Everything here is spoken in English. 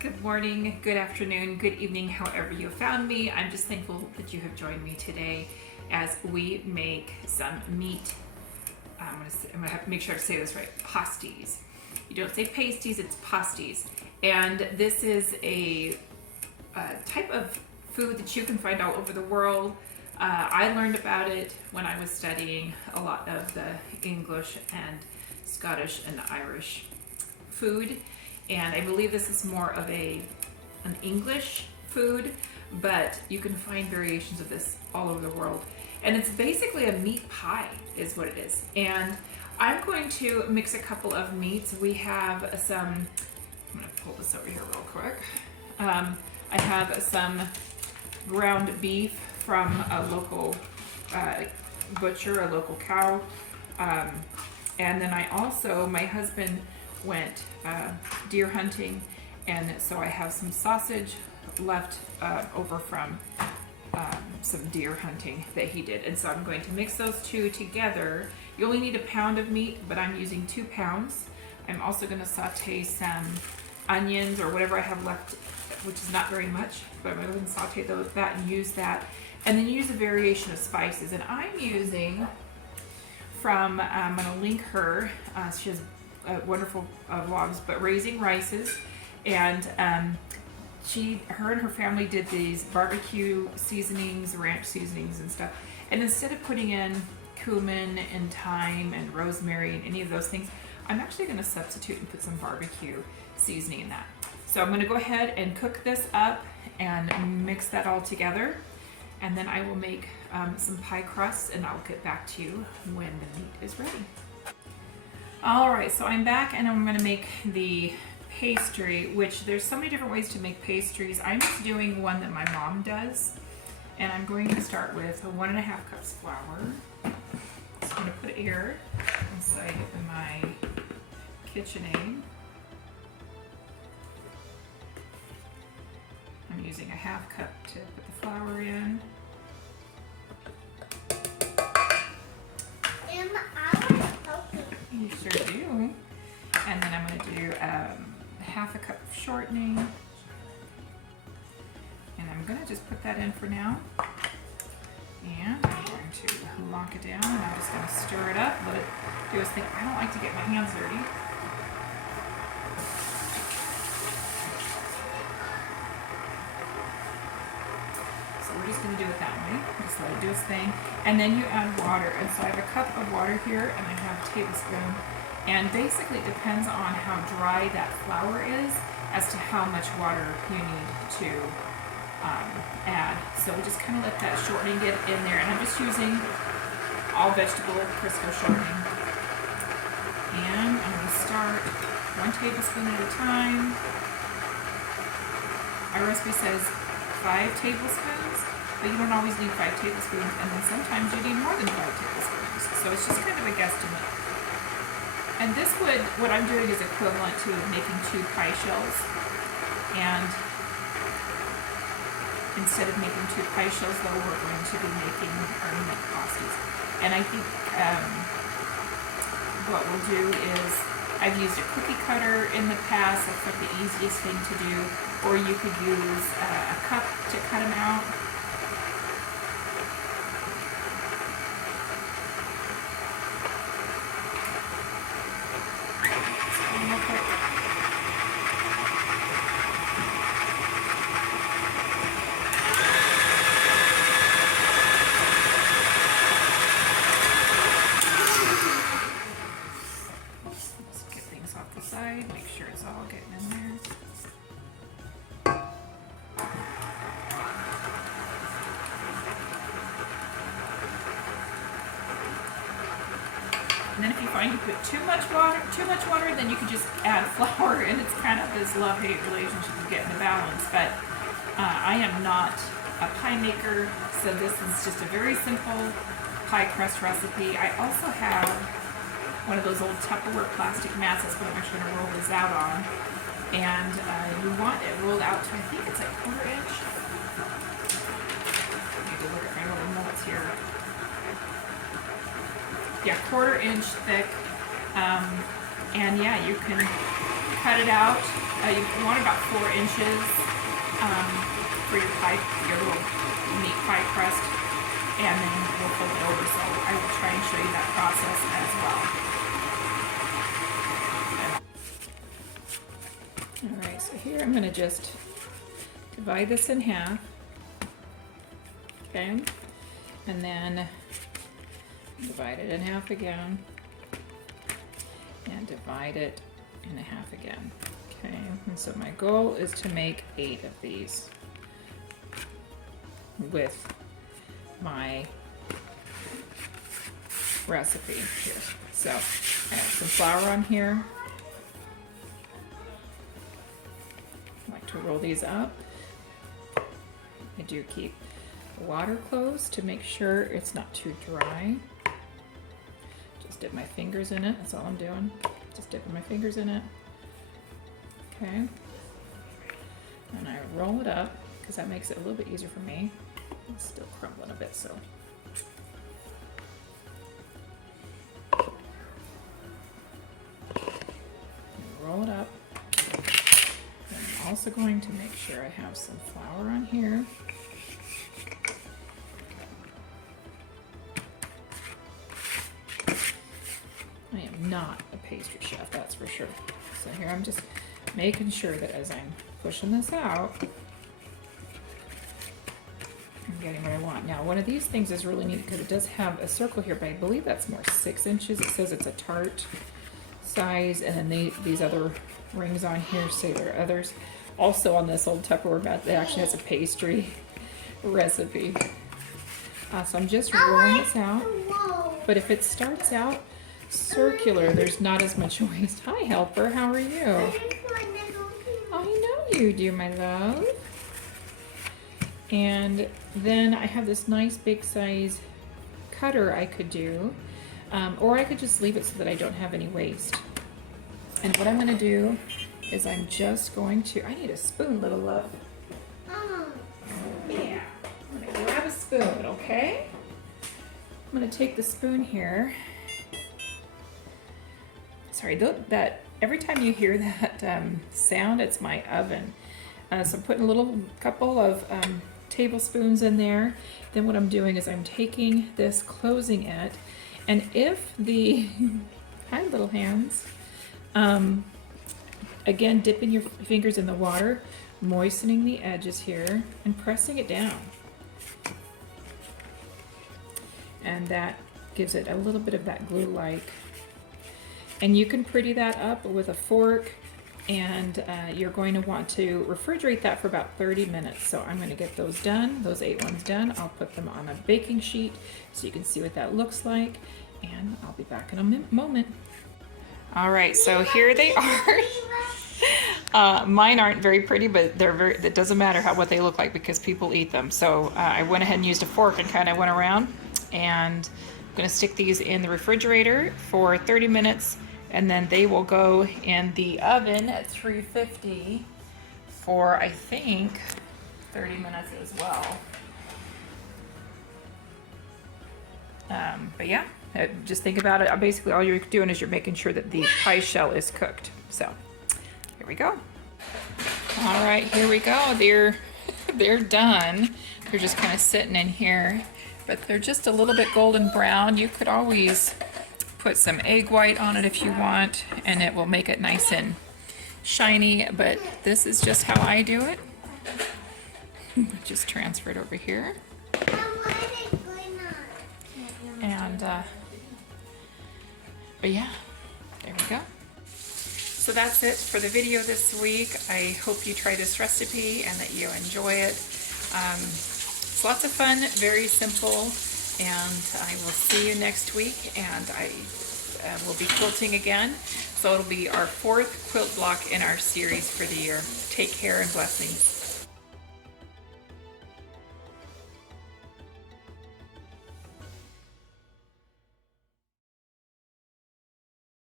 Good morning, good afternoon, good evening, however you found me. I'm just thankful that you have joined me today as we make some meat. I'm gonna have to make sure I say this right. Pasties. You don't say pasties, it's pasties. And this is a type of food that you can find all over the world. I learned about it when I was studying a lot of the English and Scottish and Irish food. And I believe this is more of an English food, but you can find variations of this all over the world. And it's basically a meat pie is what it is. And I'm going to mix a couple of meats. We have some, I'm gonna pull this over here real quick. I have some ground beef from a local butcher, a local cow. And then I also, my husband went deer hunting, and so I have some sausage left over from some deer hunting that he did, and so I'm going to mix those two together. You only need a pound of meat, but I'm using 2 pounds. I'm also going to saute some onions or whatever I have left, which is not very much, but I'm going to saute that and use that, and then use a variation of spices. And I'm using from, I'm going to link her, she has wonderful vlogs, but Raising Rices, and her and her family did these barbecue seasonings, ranch seasonings and stuff, and instead of putting in cumin and thyme and rosemary and any of those things, I'm actually going to substitute and put some barbecue seasoning in that. So I'm going to go ahead and cook this up and mix that all together, and then I will make some pie crusts, and I'll get back to you when the meat is ready. All right, so I'm back and I'm gonna make the pastry, which there's so many different ways to make pastries. I'm just doing one that my mom does, and I'm going to start with 1.5 cups flour. So I'm gonna put it here inside my KitchenAid. I'm using 1/2 cup to put the flour in. You sure do. And then I'm going to do 1/2 cup of shortening. And I'm going to just put that in for now. And I'm going to lock it down, and I'm just going to stir it up, let it do its thing. I don't like to get my hands dirty. So we're just going to do it that way. Just let it do its thing. And then you add water. And so I have a cup of water here, and I have a tablespoon. And basically it depends on how dry that flour is as to how much water you need to add. So we just kind of let that shortening get in there. And I'm just using all vegetable Crisco shortening. And I'm going to start 1 tablespoon at a time. Our recipe says 5 tablespoons, but you don't always need 5 tablespoons, and then sometimes you need more than 5 tablespoons. So it's just kind of a guesstimate. And this would, what I'm doing is equivalent to making 2 pie shells. And instead of making 2 pie shells, though, we're going to be making our meat pasties. And I think what we'll do is, I've used a cookie cutter in the past. That's like the easiest thing to do. Or you could use a cup to cut them out. Make sure it's all getting in there. And then if you find you put too much water, then you can just add flour, and it's kind of this love-hate relationship of getting the balance. But I am not a pie maker, so this is just a very simple pie crust recipe. I also have one of those old Tupperware plastic mats. That's what I'm actually going to roll this out on. And you want it rolled out to, I think it's like 1/4 inch. I need to look at my little notes here. Yeah, 1/4 inch thick. And yeah, you can cut it out. You want about 4 inches for your pie, your little meat pie crust, and then we'll fold it over. So I will try and show you that process as well. All right, so here I'm going to just divide this in half, okay, and then divide it in half again, and divide it in half again, okay, and so my goal is to make 8 of these with my recipe here. So I have some flour on here. To roll these up. I do keep the water close to make sure it's not too dry. Just dip my fingers in it, that's all I'm doing. Just dipping my fingers in it. Okay. And I roll it up because that makes it a little bit easier for me. It's still crumbling a bit, so. Roll it up. I'm also going to make sure I have some flour on here. I am not a pastry chef, that's for sure. So here I'm just making sure that as I'm pushing this out, I'm getting what I want. Now, one of these things is really neat because it does have a circle here, but I believe that's more 6 inches. It says it's a tart size, and then these other rings on here say there are others. Also on this old Tupperware mat, it actually has a pastry recipe. So I'm just rolling this out. But if it starts out circular, there's not as much waste. Hi, helper. How are you? I know you do, my love. And then I have this nice big size cutter I could do, or I could just leave it so that I don't have any waste. And what I'm going to do is I'm just going to, I need a spoon, little love. Yeah, I'm going to grab a spoon, okay? I'm going to take the spoon here. Sorry, that every time you hear that sound, it's my oven. So I'm putting a little couple of tablespoons in there. Then what I'm doing is I'm taking this, closing it, and if the, hi little hands, again, dipping your fingers in the water, moistening the edges here, and pressing it down. And that gives it a little bit of that glue-like. And you can pretty that up with a fork, and you're going to want to refrigerate that for about 30 minutes. So I'm going to get those done, those 8 ones done. I'll put them on a baking sheet so you can see what that looks like, and I'll be back in a moment. All right, so here they are. Mine aren't very pretty, but they're very, it doesn't matter what they look like because people eat them. So I went ahead and used a fork and kind of went around, and I'm going to stick these in the refrigerator for 30 minutes, and then they will go in the oven at 350 for, I think, 30 minutes as well. But yeah. Just think about it. Basically, all you're doing is you're making sure that the pie shell is cooked. So, here we go. All right, here we go. They're done. They're just kind of sitting in here, but they're just a little bit golden brown. You could always put some egg white on it if you want, and it will make it nice and shiny. But this is just how I do it. Just transfer it over here. And but yeah, there we go. So that's it for the video this week. I hope you try this recipe and that you enjoy it. It's lots of fun, very simple, and I will see you next week, and I will be quilting again. So it'll be our 4th quilt block in our series for the year. Take care and blessings.